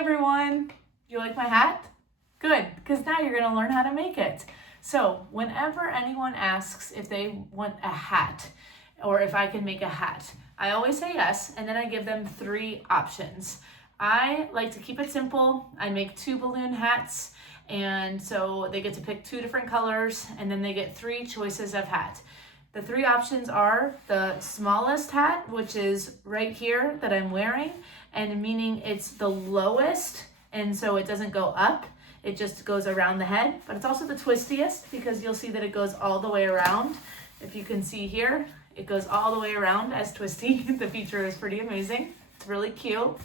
everyone, you like my hat? Good, because now you're gonna learn how to make it. So whenever anyone asks if they want a hat or if I can make a hat, I always say yes, and then I give them 3 options. I like to keep it simple. I make 2 balloon hats, and so they get to pick 2 different colors, and then they get 3 choices of hat. The 3 options are the smallest hat, which is right here that I'm wearing, and meaning it's the lowest, and so it doesn't go up, it just goes around the head. But it's also the twistiest because you'll see that it goes all the way around. If you can see here, it goes all the way around as twisty. The feature is pretty amazing. It's really cute.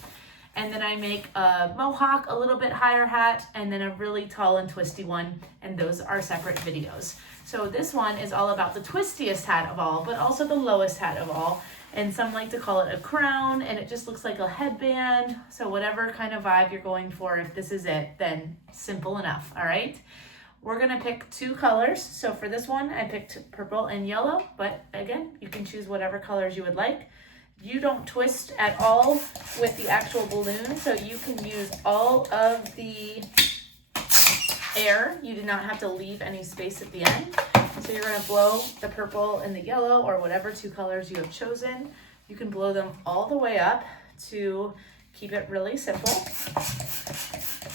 And then I make a mohawk, a little bit higher hat, and then a really tall and twisty one, and those are separate videos. So this one is all about the twistiest hat of all, but also the lowest hat of all. And some like to call it a crown, and it just looks like a headband. So whatever kind of vibe you're going for, if this is it, then simple enough, all right? We're gonna pick 2 colors. So for this one, I picked purple and yellow, but again, you can choose whatever colors you would like. You don't twist at all with the actual balloon, so you can use all of the air. You do not have to leave any space at the end. So you're gonna blow the purple and the yellow, or whatever 2 colors you have chosen. You can blow them all the way up to keep it really simple.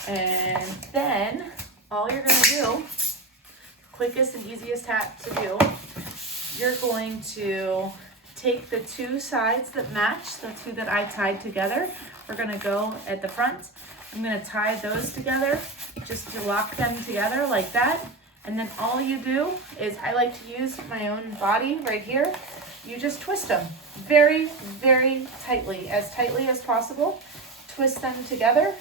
And then all you're gonna do, quickest and easiest hat to do, you're going to take the 2 sides that match, the 2 that I tied together. We're gonna go at the front. I'm gonna tie those together just to lock them together like that. And then all you do is, I like to use my own body right here. You just twist them very, very tightly as possible. Twist them together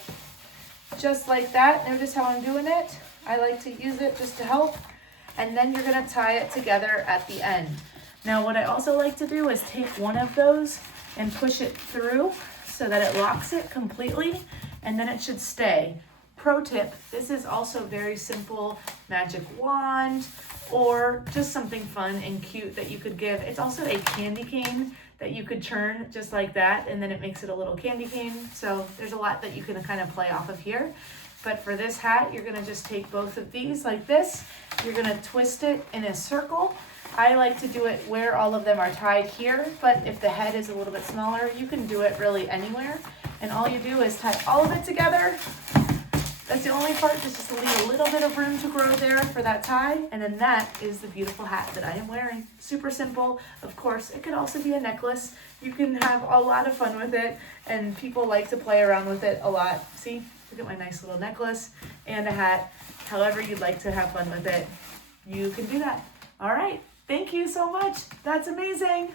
just like that. Notice how I'm doing it. I like to use it just to help. And then you're gonna tie it together at the end. Now what I also like to do is take one of those and push it through so that it locks it completely, and then it should stay. Pro tip, this is also very simple magic wand or just something fun and cute that you could give. It's also a candy cane that you could turn just like that, and then it makes it a little candy cane. So there's a lot that you can kind of play off of here. But for this hat, you're gonna just take both of these like this. You're gonna twist it in a circle. I like to do it where all of them are tied here, but if the head is a little bit smaller, you can do it really anywhere. And all you do is tie all of it together. That's the only part, just to leave a little bit of room to grow there for that tie. And then that is the beautiful hat that I am wearing. Super simple. Of course, it could also be a necklace. You can have a lot of fun with it, and people like to play around with it a lot. See, look at my nice little necklace and a hat. However you'd like to have fun with it, you can do that. All right. Thank you so much. That's amazing.